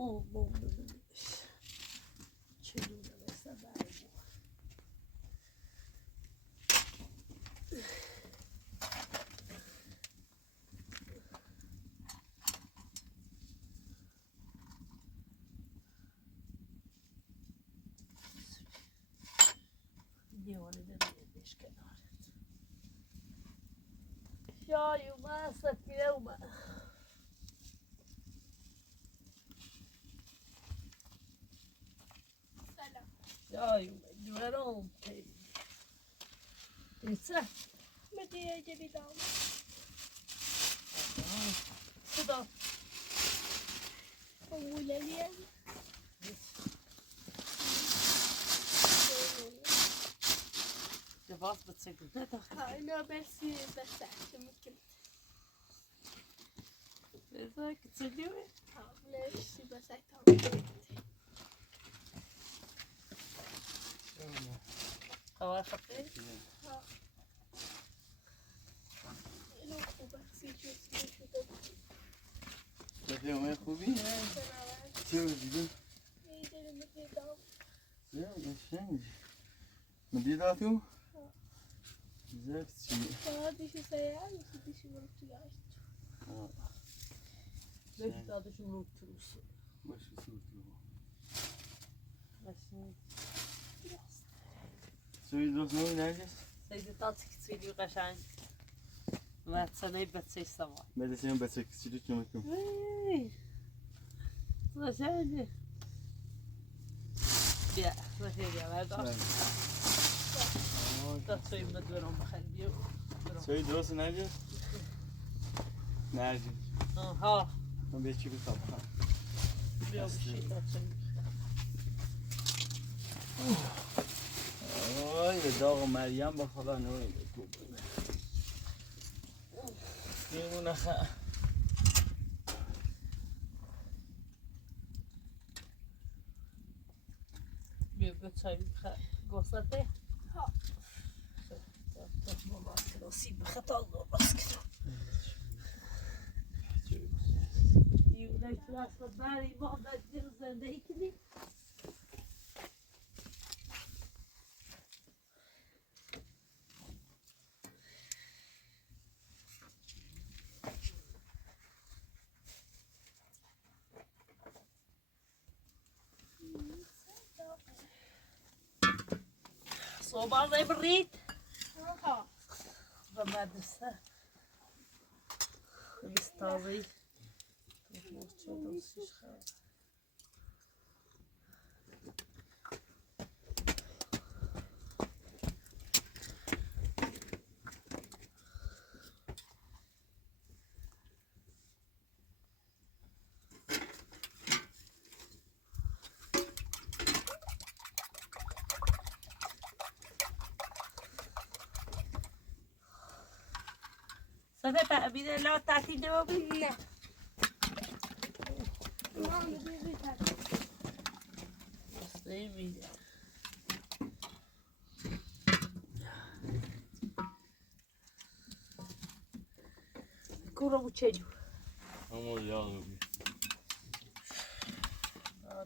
ببینش چلونه مثل برگو دیوانه ببینش کنارت شای اومد سفیره اومد شای اومد جورم ایسا مدیه جدی دام صدا اولویه جواز بتسجل نداخل اینا بس ممكن ازاي تسجلي ليش بس خواهر خطي اینو خوبه سیچو شده تفاهم خوبی؟ چه دیدی؟ میدونم میدیدم زیاد قشنگ مدیده تو؟ زیاد چی؟ دیشو سیار دیشو برو یاشت ليش تعطيشون روك تروس باشه صورتی قشنگ سوی دوست نمی نرگس؟ سيدي تعطيك تسيدي قشنگ ما تسني بتسي سوا بده سیم بچه کسی رو کم کم قشنگ بیا قشنگ هذا تصوير مدورهم بخليه سوی دوست نرگس؟ نرگس ها من به چی بطبخم؟ بیا بشي آی داغ مریم با خدا نوی دیمونه خواهد بیا بچایی گوسته ها ما باز کنم سیب خطا باز کنم یونه که اصلا بری ما بدیر زندگی کنیم صوبة زي بريد ها بمدرسة مستاوي صفحة تعبير لا تعطي جوابي نه ما میدونی نمیده کورو بچه‌جو اما یاد بگی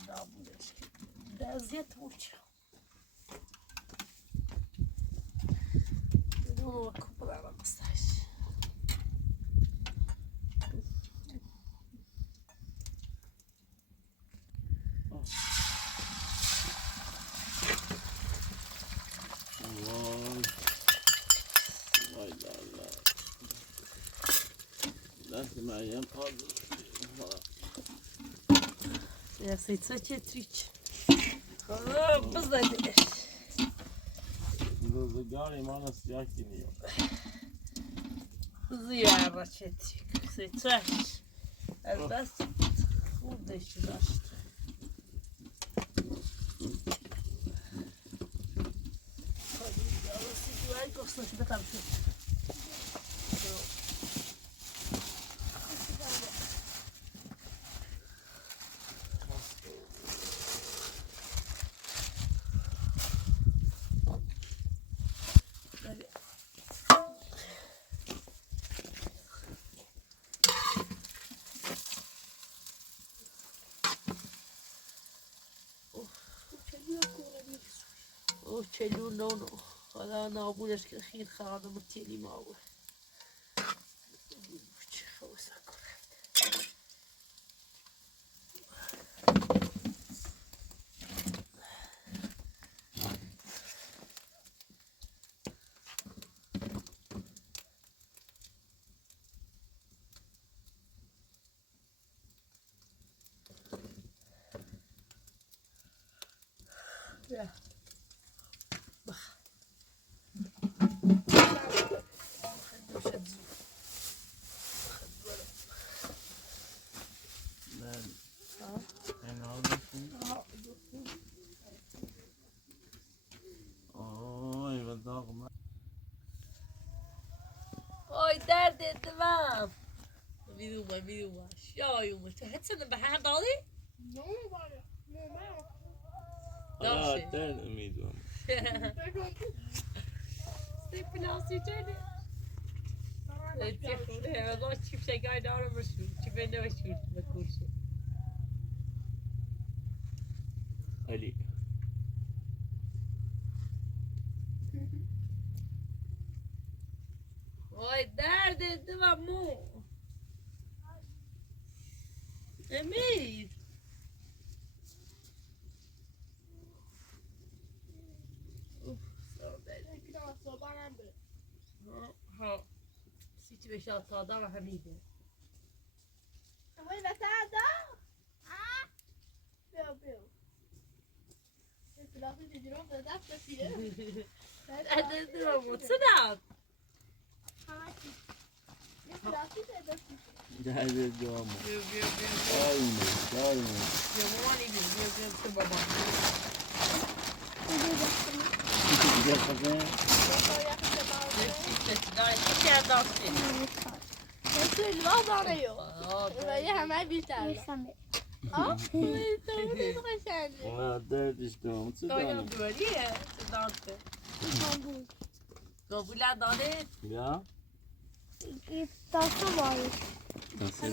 نابودش دزیت بچه بدون کپرا مستش وای لا دست مریم پاز یا سیتسا چه تریچ خب بزدیش روزگار ایمان سیاه کنیم زیاره چه تریک سیتساش از دست خودش داشت گفتش بخم شد او چلون نونو خدا نابودش که خیر خانم تیلی ما بود چه خوصه کنم Yeah. Oj, där det inte var. Vi var. Ja, jo, men så hetsen den behandlade. نه باره نه آره تن امیدوارم. Stipulatie tjene. چه خوده والله چی بشگاه دارم رسول چی بنده رسول بکوشه علی. وای درد دلم مو امید اوف ها سیتی بشه تا دارم همیده وين هذا؟ بيو بيو. الفلافل تجرون بذات بسيء. درد دلم مو صدق الفلافل تجرون. جهاز جوامو. بيو بيو بيو دايما. يا ماماني بيو بيو بيو بابا دیگه خزن. چی داشتی؟ مثل الوضع ولی همه بیشتر. دردش دارم. چه دارم؟ دوریه داشته. قبول داره؟ بیا. تاسو وای. نسیه.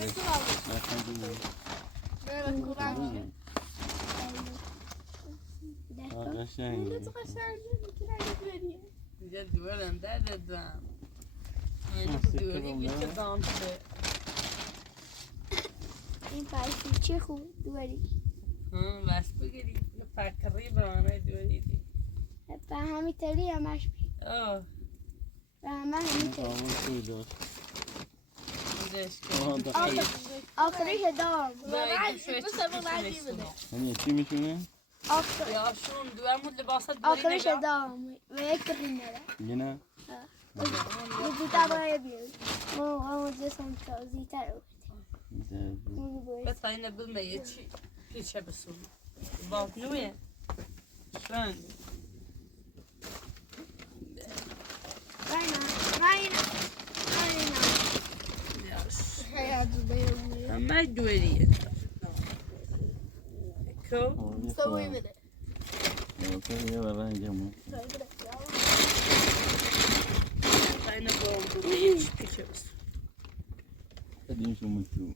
نه قشنگه. دیگه دورم درد دارم. دوری بیشتر دانسته. این پایشی چه خوب دوری. بس بگیری. فکری برانه دوری دی. به همین طوری همش بی. آه. به همین طوری. آخریش دام. چی میتونه؟ یاشون دوامون لباست آخریش دام. و یک رینه. دیگه نه؟ زیتا باید بیاد. اون جسم تا زیتا رو. بس اینه بلمه چی پیچه بسون. باز نویه. شون. همه دوریه. کو؟ سوی بده. یه رنگمون. اینه باز چی پیچه بسون. قدیمشو مجبور.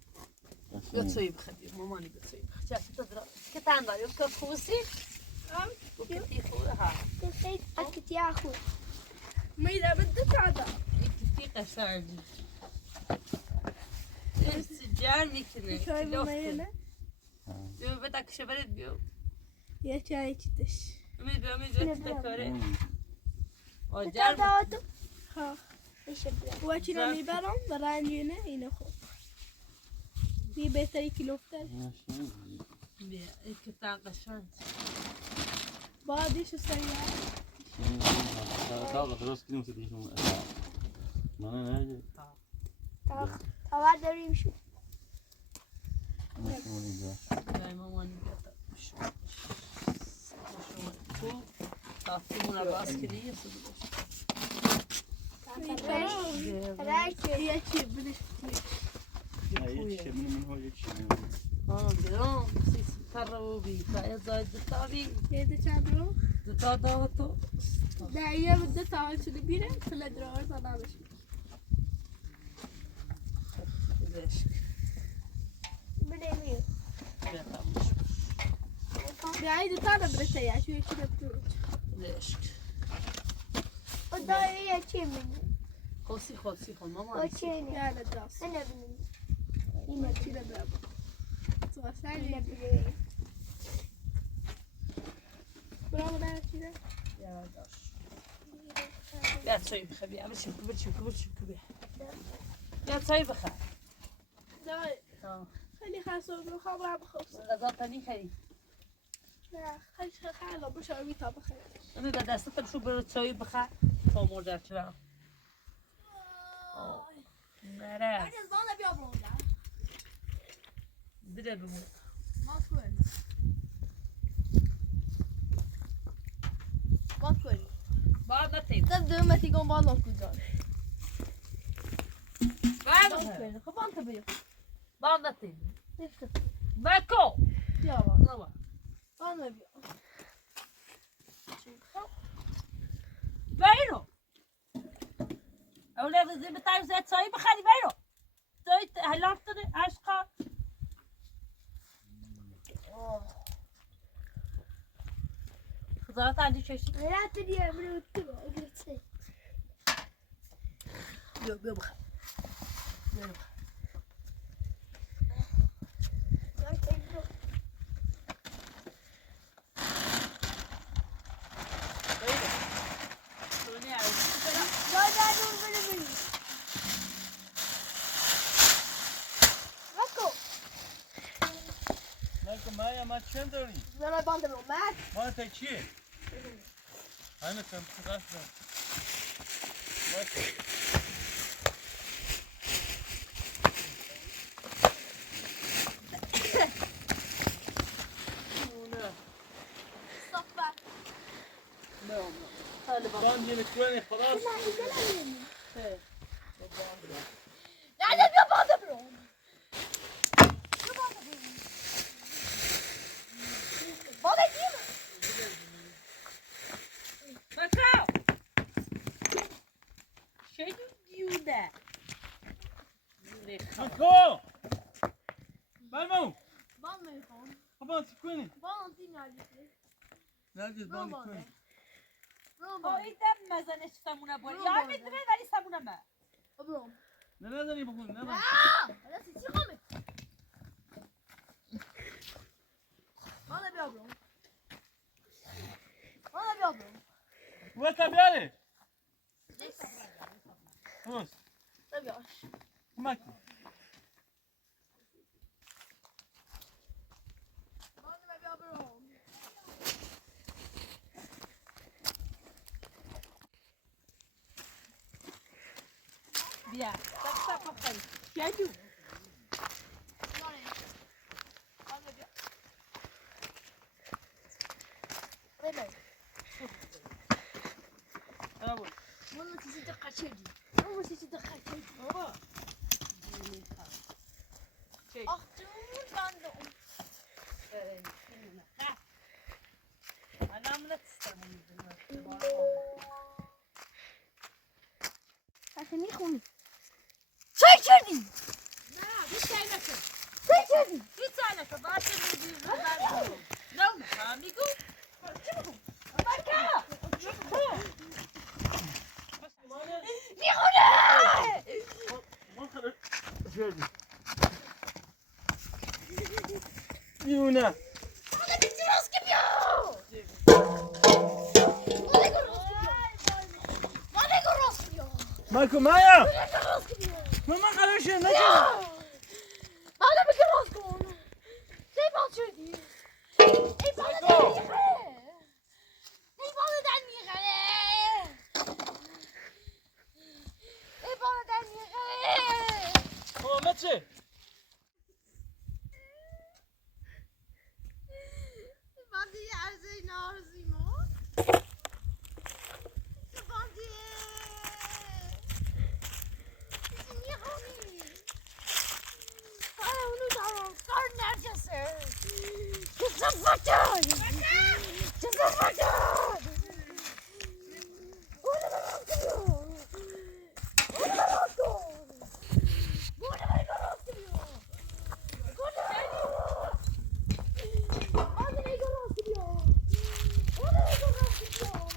قصوي بخدي ماماني قصوي شاف تدرى كتعند عليهم كفوسي وكتي خوها كنت أكيد يا أخو ما إذا بدك هذا كتي قشعري السجان ميكنه كلوفتن بيو بدك شبرد بيو يا شاي تدش أمي بيو تكوري وجال ها إيش بدك وأكيد ميبرم برانينا ينخو دي بهتري كيلوفتر بيا كتان قشعرت بعدي شو سريع طاقة راس كلمة تديهم ما أنا ناجي طبعا داري مشو لا ماماني شو تعطينا باسكلية رايك هي شيء بدش درام ترى بي فايز زايد الطابي هذا شابلو دتاداتو لا هي بدها تعال شو كبيرة كلها دراور طلع مش ليش بدي ميو بعيد طالع برتايا شو كذا بتقول ليش الداية كم خوسي ماما وشيني يا لدراس أنا بني ما كذا بابا أنا ثاني بني برافو ده كذا يا داش يا تسوي بخبي أمشي كبر يا تسوي بخ داي خلي خاصة بخبر بخص غزال تاني خير لا خلي خاله بشوي طبخ أنا دا دستم شو بتسوي بخ فمور در چرا نره بعد الزبالة بيابرون ده بده بمون ما تقولي بعد نتیم تبدأ ما تيجون بعض نقول بعد خب أنت بيا بعد نتیم نفسك بكو يا بابا نوا أنا بيا بينو أولاد زي بتاعي زي تسوي بخلي بينو تويت هلافتني عشقا خضارات عندي شيء لا تدي أمرو تبغى قلت شيء يو بخ مایا ما چند داری؟ أنا باندر رومات ما تا چیه؟ همه کم قصدم صفا بان یه کنی خلاص لا لا بيا باندر روم باندر كيما بكو شيء يودا مکو برمو باندر يخون خبان تکنی باندر تيجي عليك نرگز بان کنی آیدم مزنش سمونه بول یا میدونه ولی سمونه ما أبروم نه نزنی بخون نه لا تيجي خامس أنا بيا أبروم أنا بيا أبروم و تا بیاره درست تبياش کمک أنا بيا أبروم بیا tak بخیر شجو برو والله تصدق شدي والله تصدق شدي بابا أختون باندو انا عملت استمون عشان يخون شاي شدي لا مش عينك شاي شدي في عينك باش لو ما اميغو میونه أنا بدي راسك بيو مالكم معايا راسك بيو ماما خلاص نجي أنا بدي راسكم زي ما تشوفي أي بالد عني أي بالد عني أي بالد عني بابا ما تشي باندي عزي نار زيمو باندي اسمي هوني أنا ولد عرب صار نرجسر تزفتن ولا براسكم ولا براسكم ولا براسكم أنا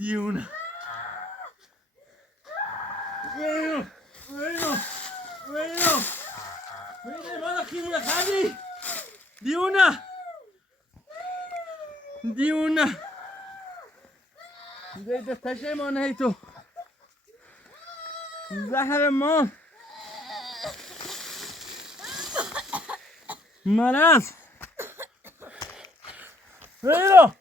Diuna. Bueno, hermano, aquí mira, Javi. Diuna. زي تشيمون هيتو. زهر مان. مرض. وينو.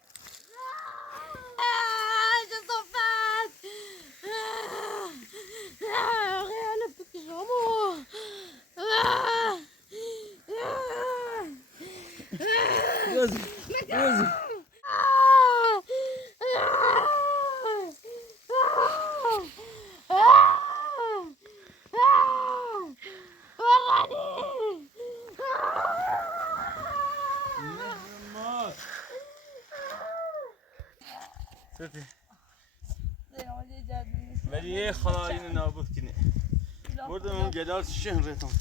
ولی یه خدایی اینو نابود کنه بردم اون گدال شهر رتون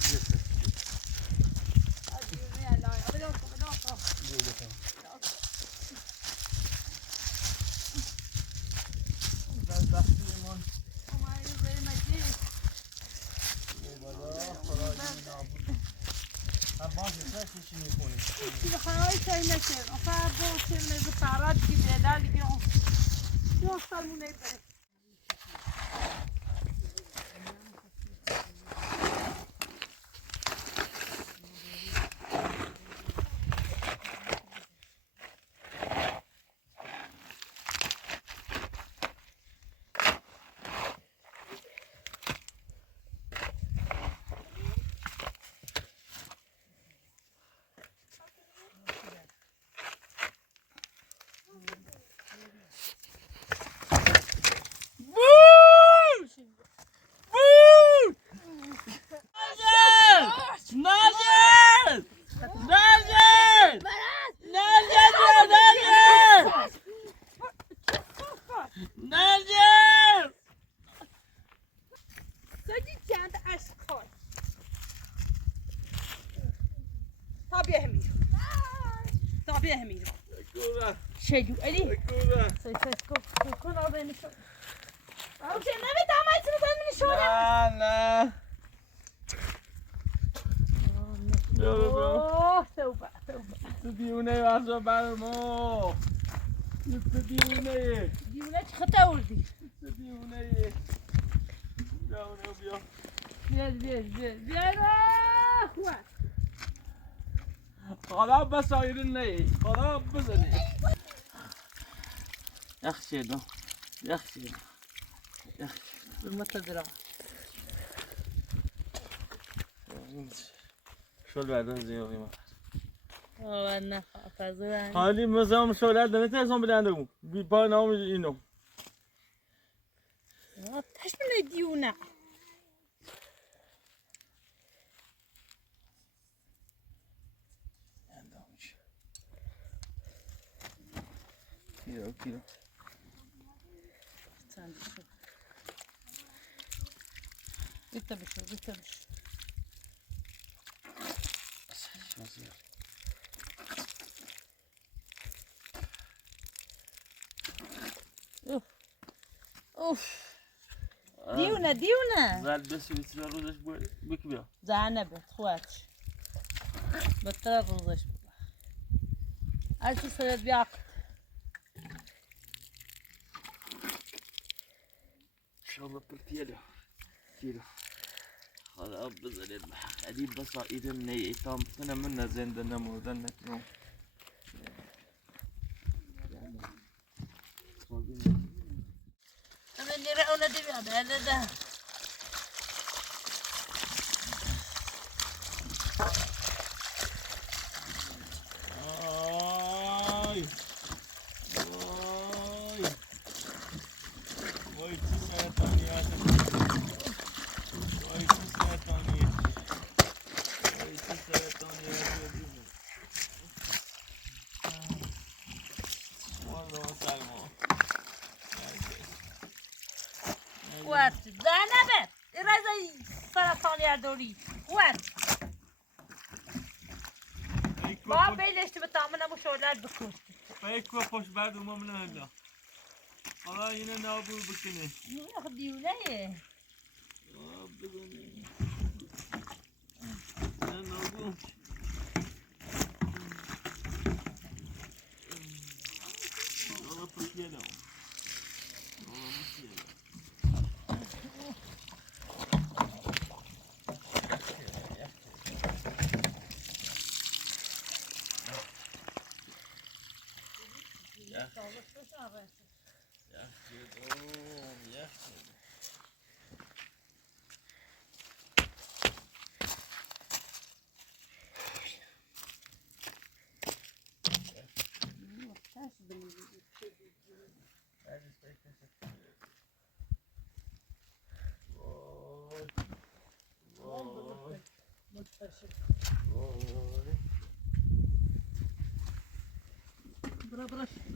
شجو الي سيفسكو كون اردني شو او شيء ما بتعمل من شو لا اوه توبه تبيونه واسه برمو تبيونه ديونه خطا ولدي تبيونه بیا اخوه خراب بس آیرون خراب بزنی یخشیدم بالمتدرع شو بعدين زيادة ما والله أنا خافزان حالی مزام شو بعدين نتازم بدندم بیپا نام اینو تاش من ديونه کیلو بتبشر اوف ديونه زاد بس بتصير روزش بك بيا زعنبت خواتش بطل روزش عرفتي صرت بيعقد ان شاء الله كيلو خدا بذارید خیلی بسایدم نیتام کنه من زنده نمردن نکنم اما نیره اونه دیویاده ده آی وای وای چه سرطانیات وای چه سرطانیات وای چه سرطانیات والله سلمان قوت زنبه رزای سرطانی داری قوت با بیلشتی به تامنمو شولد بکن فکر کو خوش بعد اومم نه الله حالا اینه نابود بکنه نه دیونه بزنه نه نابود حالا پشیدم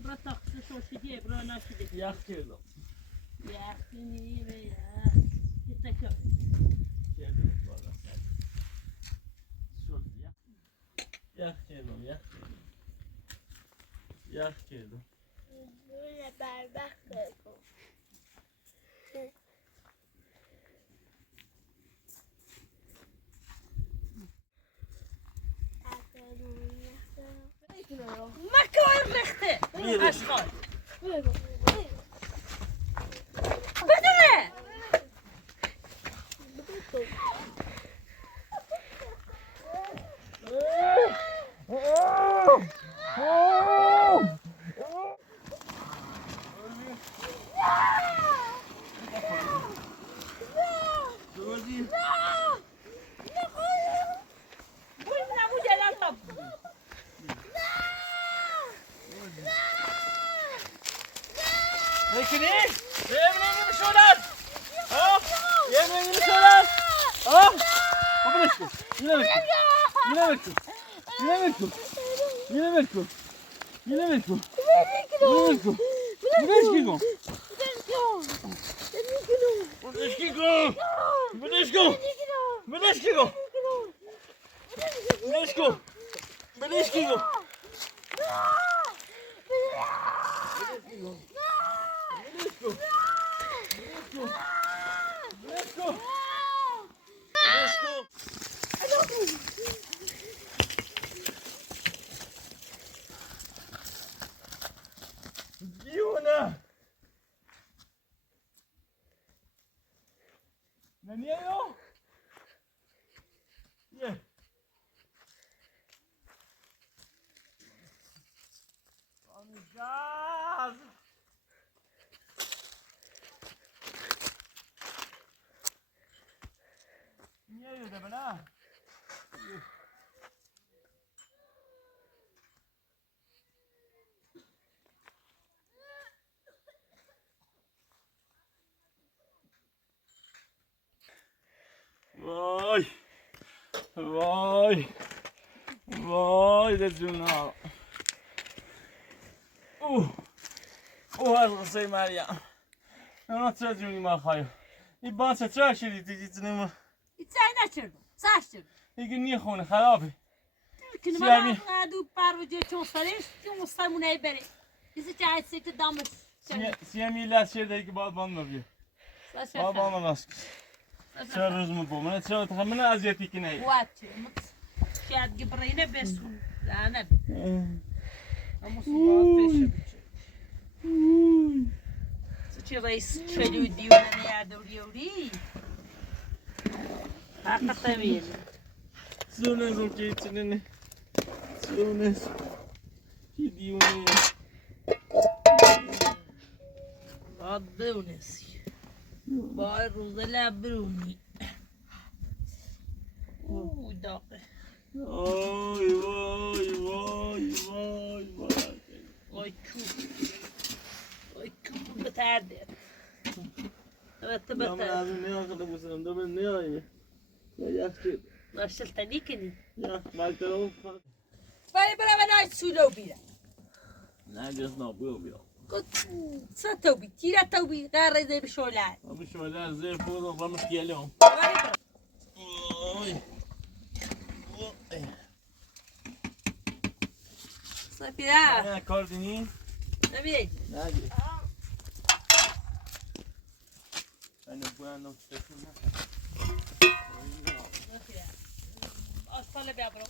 برا تاخت شوشیدیه برا نشیده یخ کردم یخی نیره یه تکه کردم بالا سر شد یخ کردم یخ کردم Böyle berbat koydum. مکار ریخته اشغال Böyle. بدونه Peki ne? Yemeğini mi şuradan? Ha? Yemeğini mi şuradan? Ha? Kapı açtı. Yine bekle. Yine bekle. Yine bekle. Yine bekle. Yine bekle. Yine bekle. Budeşkigo. Budeşkigo. Budeşkigo. Budeşkigo. Budeşkigo. Budeşkigo. Let's go. Yuna. Niye yok? Ye. Alacağız. Niye öyle ben ha? Vay. Vay. Vay de cuna. از قصه مریم انا چه جونی ما خواهیم این بانچه چه شدید دیگه نمو چای نچردم سرش چردم دیگه نیه خونه خرابه کنی من دو پروژه چون سرش چون سرمونه بره کسی چای سیت دامش سیه میلت شده که باید بان ببیه باید بان راست چه روز مو بومنه چه تخمینه ازیتی که نه واتچه شاید گبرینه بسون لعنه اما صبح پیش چه رئیس چلو دیونه نیادوری حقا بيني سونس وكيتنني سونس كي ديوني عضونسي باي روزة لابروني داقي واي واي واي واي واي واي كوب بتعدد من لازم ناخذ ابو سلام ده من نهايه يا اختي ناشلتني كني يا ما تروح باي برا بناي سولو بيلا لا جس نابيو بيو قلت ستوبي تيرا توبي غير زي بشولان ابو شوالات زي فوق رمت اليوم اوي صافي انا كارديني نبي ناجي انا بوانا تكون اصلا بيعبروا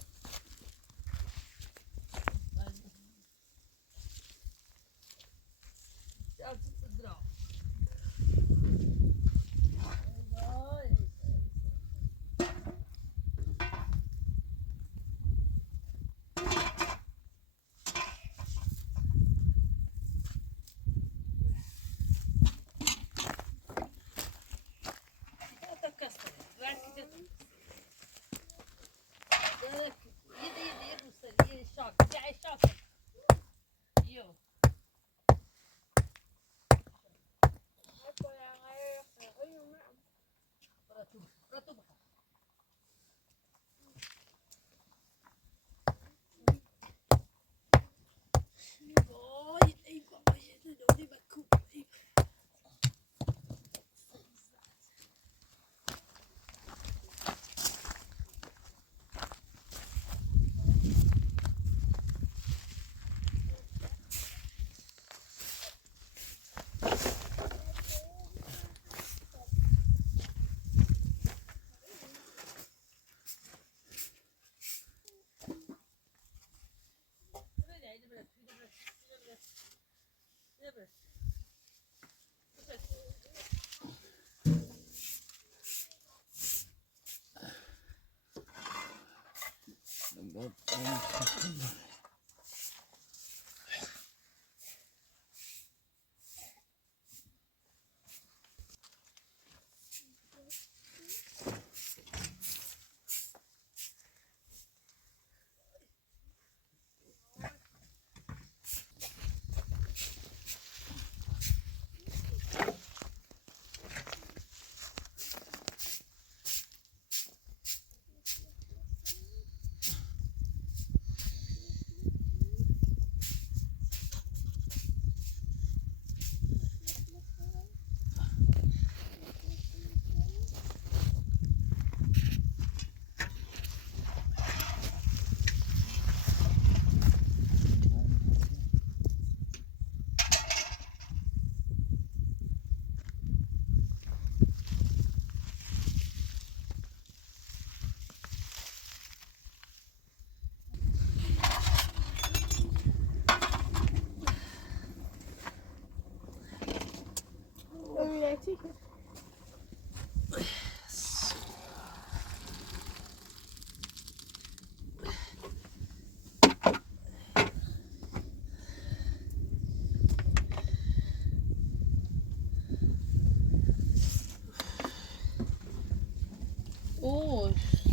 Oh,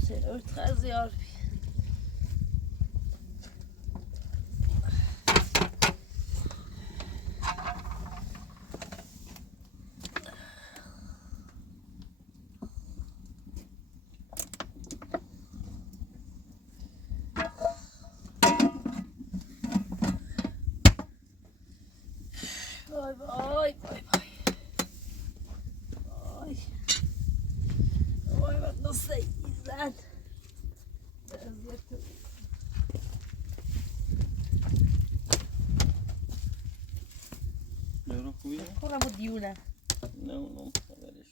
c'est ultra zor. Vay vay vay vay. Vay. Vay bak nasıl izlen. Loro qui? Ancora di una. No, no, magari.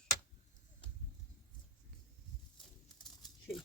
Şey.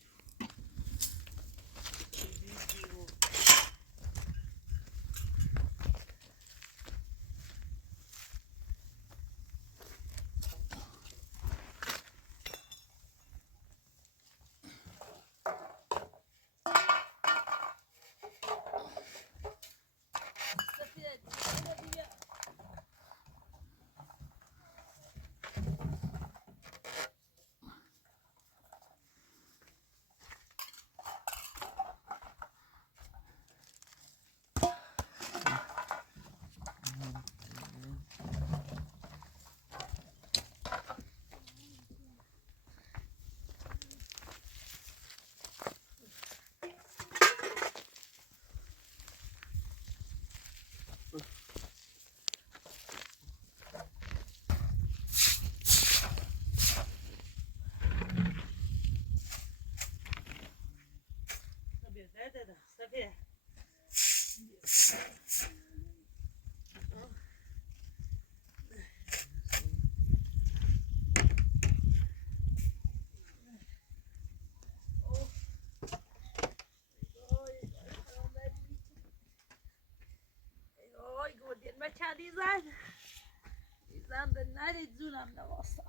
ایزن به ندید زونم نواستا